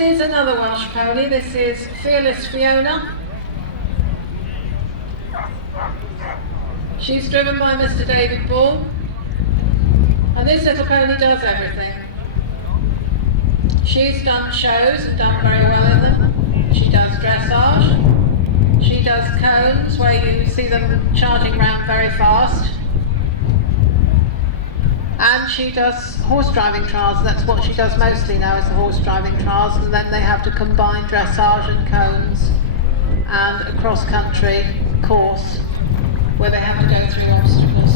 is another Welsh pony. This is Fearless Fiona. She's driven by Mr. David Ball. And this little pony does everything. She's done shows and done very well in them. She does dressage. She does cones where you see them charging round very fast. And she does horse driving trials. That's what she does mostly now, is the horse driving trials. And then they have to combine dressage and cones and a cross-country course where they have to go through obstacles.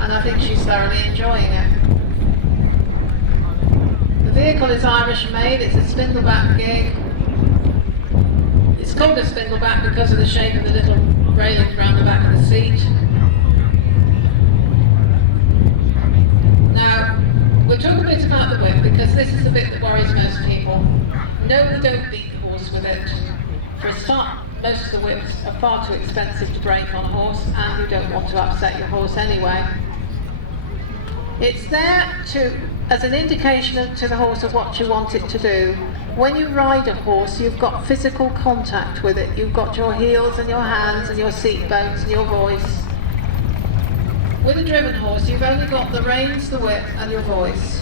And I think she's thoroughly enjoying it. The vehicle is Irish made. It's a spindleback gig. It's called a spindleback because of the shape of the little railings around the back of the seat. Now, we'll talk a bit about the whip because this is the bit that worries most people. No, we don't beat the horse with it. For a start, most of the whips are far too expensive to break on a horse, and you don't want to upset your horse anyway. It's there as an indication to the horse of what you want it to do. When you ride a horse, you've got physical contact with it. You've got your heels and your hands and your seat bones and your voice. With a driven horse, you've only got the reins, the whip, and your voice.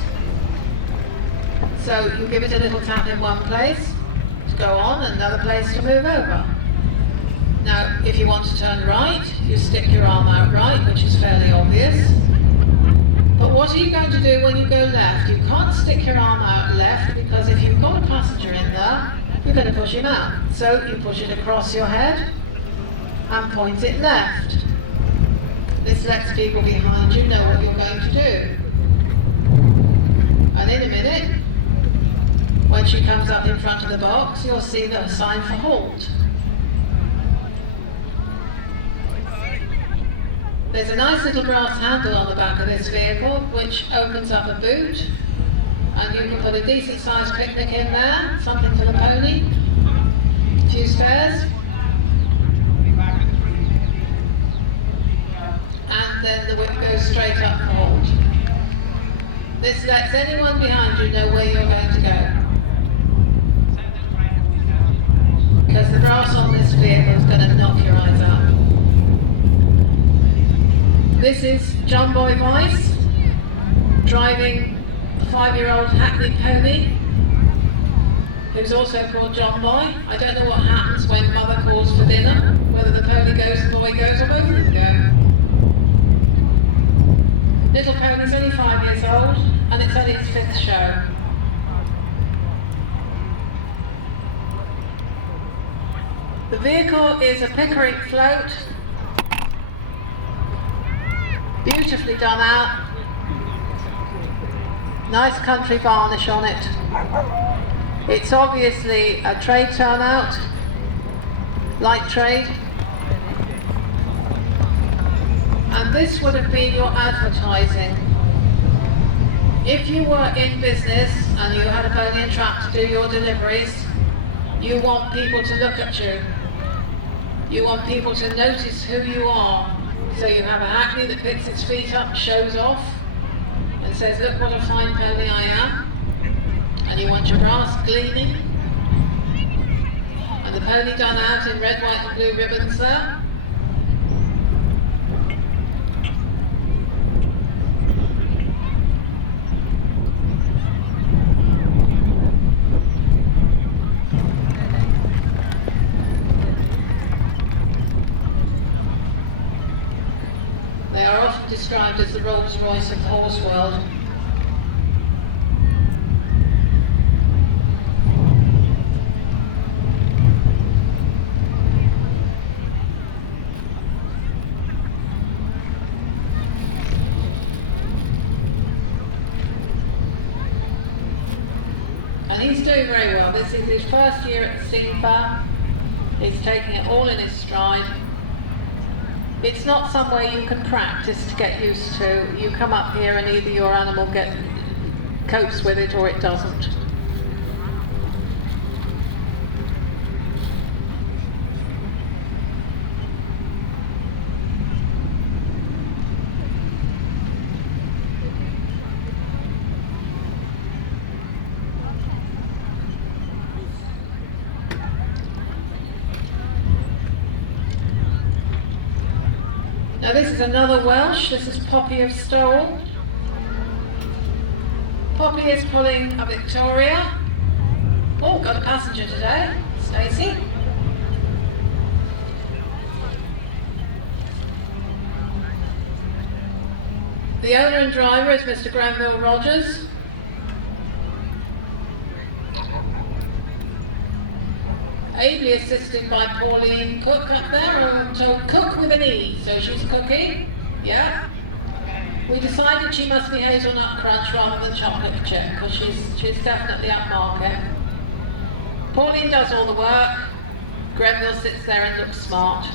So you give it a little tap in one place to go on, and another place to move over. Now, if you want to turn right, you stick your arm out right, which is fairly obvious. But what are you going to do when you go left? You can't stick your arm out left, because if you've got a passenger in there, you're going to push him out. So you push it across your head and point it left. This lets people behind you know what you're going to do. And in a minute, when she comes up in front of the box, you'll see the sign for halt. There's a nice little brass handle on the back of this vehicle which opens up a boot, and you can put a decent sized picnic in there, something for the pony, a few spares. And then the whip goes straight up for halt. This lets anyone behind you know where you're going to go. Because the brass on this vehicle is going to knock your eyes out. This is John Boy Weiss driving a 5-year-old hackney pony who's also called John Boy. I don't know what happens when mother calls for dinner, whether the pony goes, the boy goes, or both of them go. Little pony's only 5 years old, and it's only its 5th show. The vehicle is a Pickering float, beautifully done out, nice country varnish on it. It's obviously a trade turnout, light trade. And this would have been your advertising. If you were in business and you had a pony and trap to do your deliveries, you want people to look at you. You want people to notice who you are. So you have a hackney that picks its feet up, shows off, and says, look what a fine pony I am. And you want your brass gleaming. And the pony done out in red, white and blue ribbons there. They are often described as the Rolls Royce of the horse world. And he's doing very well. This is his first year at the steam fair. He's taking it all in his stride. It's not somewhere you can practice to get used to. You come up here and either your animal copes with it or it doesn't. Now this is another Welsh, this is Poppy of Stowell. Poppy is pulling a Victoria. Oh, got a passenger today, Stacey. The owner and driver is Mr. Grenville Rogers. Ably assisted by Pauline Cook up there, I'm told Cook with an E, so she's cooking, yeah. We decided she must be hazelnut crunch rather than chocolate chip, because she's definitely upmarket. Pauline does all the work, Grenville sits there and looks smart.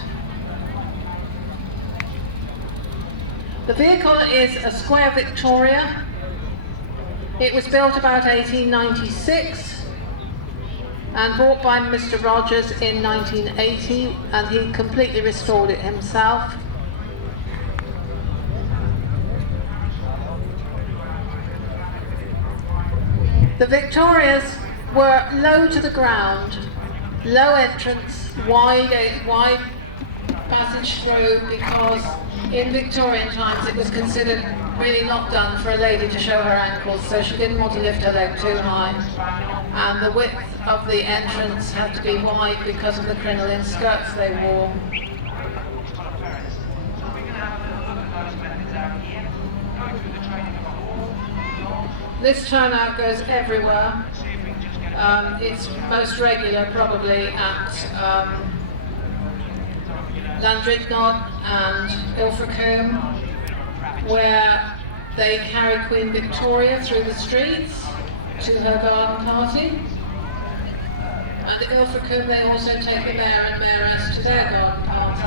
The vehicle is a square Victoria. It was built about 1896 and bought by Mr. Rogers in 1980, and he completely restored it himself. The Victorias were low to the ground, low entrance, wide passage through, because in Victorian times it was considered really not done for a lady to show her ankles, so she didn't want to lift her leg too high. And the width of the entrance had to be wide because of the crinoline skirts they wore. This turnout goes everywhere. It's most regular probably at Llandrindod and Ilfracombe, where they carry Queen Victoria through the streets to her garden party. And at Ilfracombe they also take the mayor and mayoress to their garden party.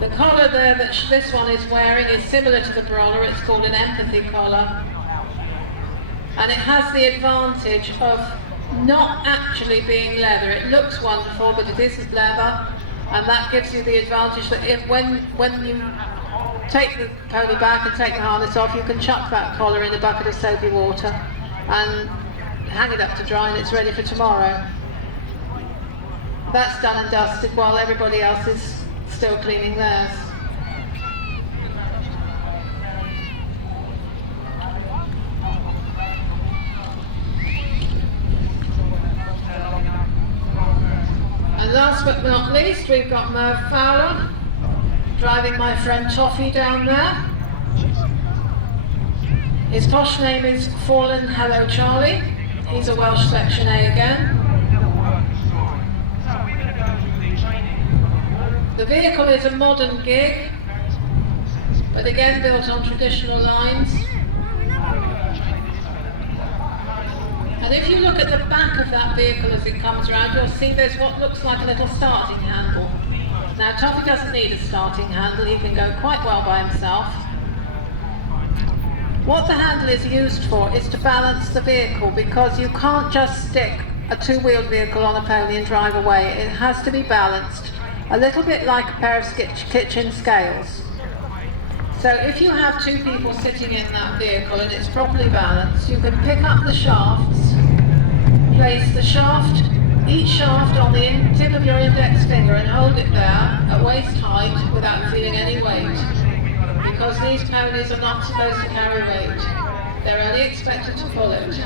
The collar there that this one is wearing is similar to the brawler. It's called an empathy collar. And it has the advantage of not actually being leather. It looks wonderful, but it isn't leather. And that gives you the advantage that when you take the pony back and take the harness off, you can chuck that collar in a bucket of soapy water and hang it up to dry, and it's ready for tomorrow. That's done and dusted while everybody else is still cleaning theirs. And last but not least, we've got Merv Fowler driving my friend Toffee down there. His posh name is Fallen Hello Charlie. He's a Welsh Section A again. The vehicle is a modern gig, but again built on traditional lines. And if you look at the back of that vehicle as it comes around, you'll see there's what looks like a little starting handle. Now, Toffee doesn't need a starting handle, he can go quite well by himself. What the handle is used for is to balance the vehicle, because you can't just stick a two-wheeled vehicle on a pony and drive away. It has to be balanced, a little bit like a pair of kitchen scales. So if you have two people sitting in that vehicle and it's properly balanced, you can pick up the shafts, place the shaft, each shaft on the tip of your index finger and hold it there at waist height without feeling any weight. Because these ponies are not supposed to carry weight. They're only expected to pull it.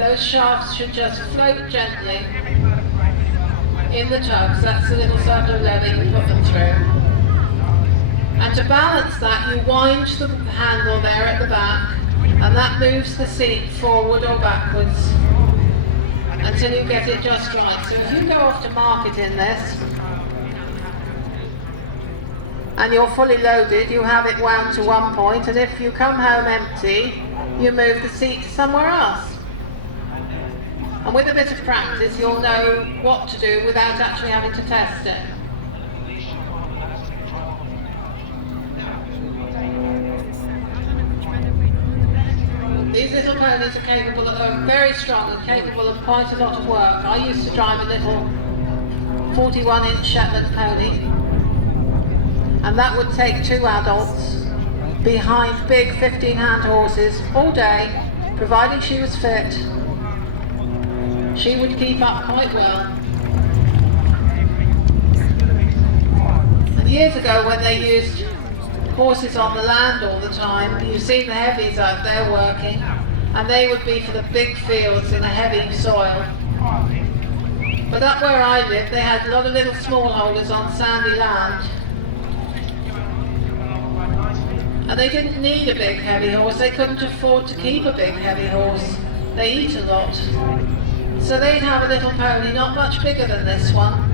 Those shafts should just float gently in the tugs. That's the little circle of lever you put them through. And to balance that, you wind the handle there at the back, and that moves the seat forward or backwards until you get it just right. So if you go off to market in this, and you're fully loaded, you have it wound to one point, and if you come home empty, you move the seat to somewhere else. And with a bit of practice, you'll know what to do without actually having to test it. These little ponies are capable of, very strong and capable of quite a lot of work. I used to drive a little 41-inch Shetland pony, and that would take two adults behind big 15-hand horses all day, provided she was fit. She would keep up quite well. Years ago, when they used horses on the land all the time, you've seen the heavies out there working, and they would be for the big fields in the heavy soil. But up where I lived, they had a lot of little smallholders on sandy land. And they didn't need a big heavy horse. They couldn't afford to keep a big heavy horse. They eat a lot. So they'd have a little pony, not much bigger than this one.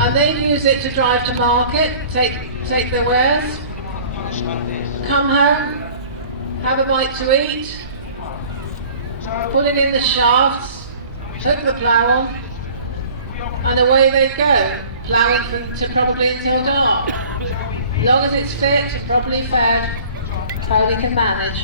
And they'd use it to drive to market, take their wares, come home, have a bite to eat, put it in the shafts, hook the plough on, and away they'd go, ploughing to probably until dark. As long as it's fit and properly fed, pony can manage.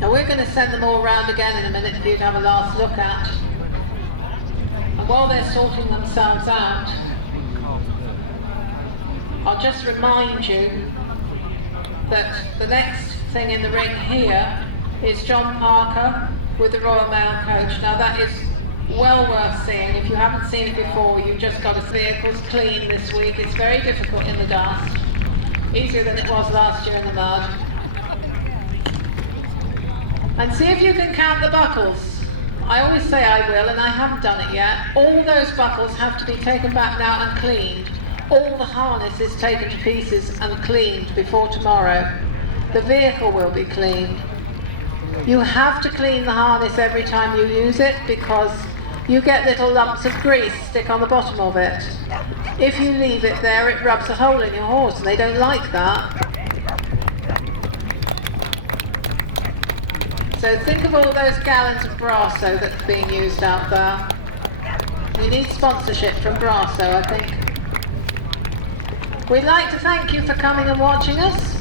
Now we're going to send them all round again in a minute for you to have a last look at. And while they're sorting themselves out, I'll just remind you that the next thing in the ring here is John Parker with the Royal Mail coach. Now that is well worth seeing. If you haven't seen it before, you've just got his vehicles clean this week. It's very difficult in the dust, easier than it was last year in the mud. And see if you can count the buckles. I always say I will, and I haven't done it yet. All those buckles have to be taken back now and cleaned. All the harness is taken to pieces and cleaned before tomorrow. The vehicle will be cleaned. You have to clean the harness every time you use it because you get little lumps of grease stick on the bottom of it. If you leave it there, it rubs a hole in your horse, and they don't like that. So think of all those gallons of Brasso that's being used out there. We need sponsorship from Brasso, I think. We'd like to thank you for coming and watching us.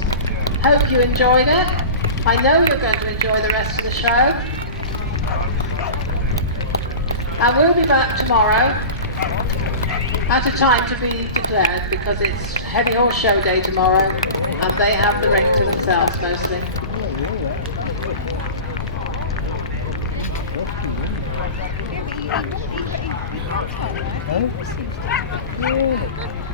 Hope you enjoyed it. I know you're going to enjoy the rest of the show. And we'll be back tomorrow at a time to be declared because it's Heavy Horse Show Day tomorrow and they have the ring to themselves mostly. Oh,